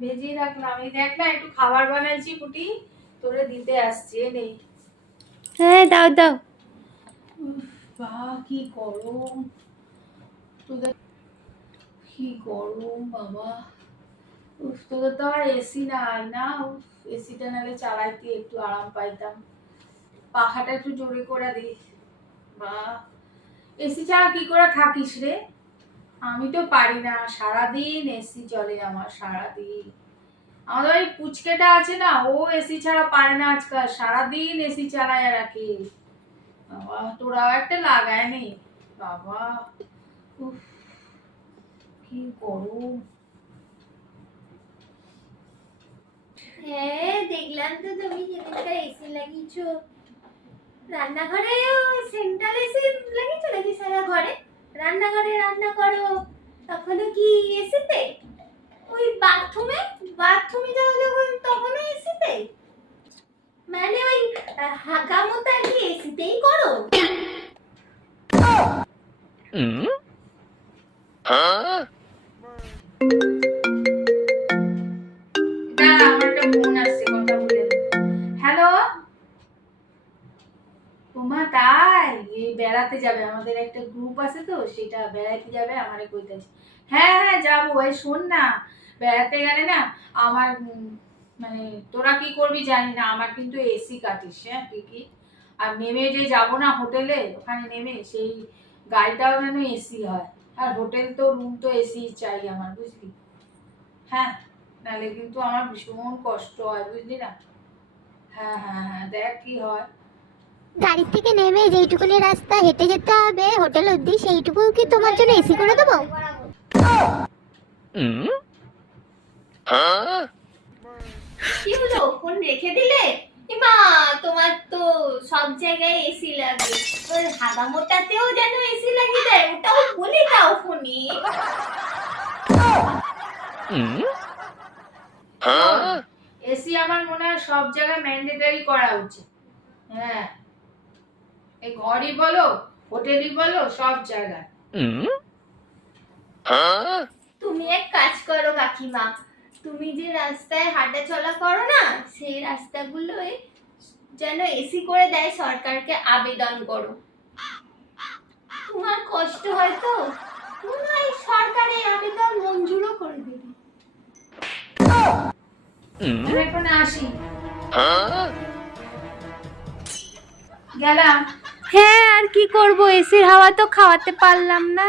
ভেজিয়ে রাখলাম। এই দেখ না একটু খাবার বানাইছি কুটি। তোরে দিতে আসছি নেই। হ্যাঁ দাও দাও। বাহ কি গরম। তোদের কি গরম বাবা। উফ তোদের তো আর এসি নাই না। এসিটা নাহলে চালাইতে একটু আরাম পাইতাম। পাখাটা একটু জোরে করে দি বা। এসি ছাড়া কি করে থাকিস রে? আমি তো পারি না, সারাদিন এসি চলে আমার, সারাদিন। আমাদের ওই পুচকেটা আছে না, ও এসি ছাড়া পারে না আজকাল, সারাদিন এসি চালায় রাখে। বাবা, তোরাও একটা লাগায় নি। বাবা কি গরম হ্যাঁ দেখলাম তো তুমি যেদিনটা এসি লাগিয়েছো। রান্নাঘরে সেন্ট্রাল এসি তখনও কি এসিতে ওই বাথরুমে? বাথরুমে যাও যখন তখনও এসিতে মানে ওই আহ, হাগামোটা কি এসিতেই করো? হ্যালো তাই এই বেড়াতে যাবে, আমাদের একটা গ্রুপ আছে তো, সেটা বেড়াতে যাবে আমার কইতাছে হ্যাঁ হ্যাঁ যাব ওই শোন না, বেড়াতে গেলে না আমার মানে তোরা কি করবি জানি না, আমার কিন্তু এসি কাটিস হ্যাঁ কি কি? আর নেমে যে যাব না হোটেলে ওখানে নেমে সেই গাড়িটাও যেন এসি হয়। আর হোটেল তো রুম তো এসি চাই আমার, বুঝলি? হ্যাঁ নাহলে কিন্তু আমার ভীষণ কষ্ট হয়, বুঝলি না? হ্যাঁ হ্যাঁ হ্যাঁ দেখ কি হয়। গাড়ি থেকে নেমে যেইটুকুনি রাস্তা হেঁটে যেতে হবে হোটেল অব্দি সেইটুকু কি তোমার জন্য এসি করে দেবো? কি হলো? ফোন রেখে দিলে? মা তোমার তো সব জায়গায় এসি লাগে। ওই হাগামোটাতেও যেন এসি লাগিয়ে দেয় ওটাও বলে দাও ফোনে এসি আমার মনে হয় সব জায়গায় ম্যান্ডেটারি করা উচিত। হ্যাঁ। এই ঘরই বলো হোটেলই বলো সব জায়গায়। তুমি এক কাজ করো কাকিমা তুমি যে রাস্তায় হাঁটা চলা করো না সেই রাস্তাগুলোয় যেন এসি করে দেয় সরকারকে আবেদন করো। তোমার কষ্ট হয় তো মনে হয় সরকার আবেদন মঞ্জুরও করে দেবে। এখন আসি। গেলাম। হ্যাঁ আর কি করব? এসির হাওয়া তো খাওয়াতে পারলাম না।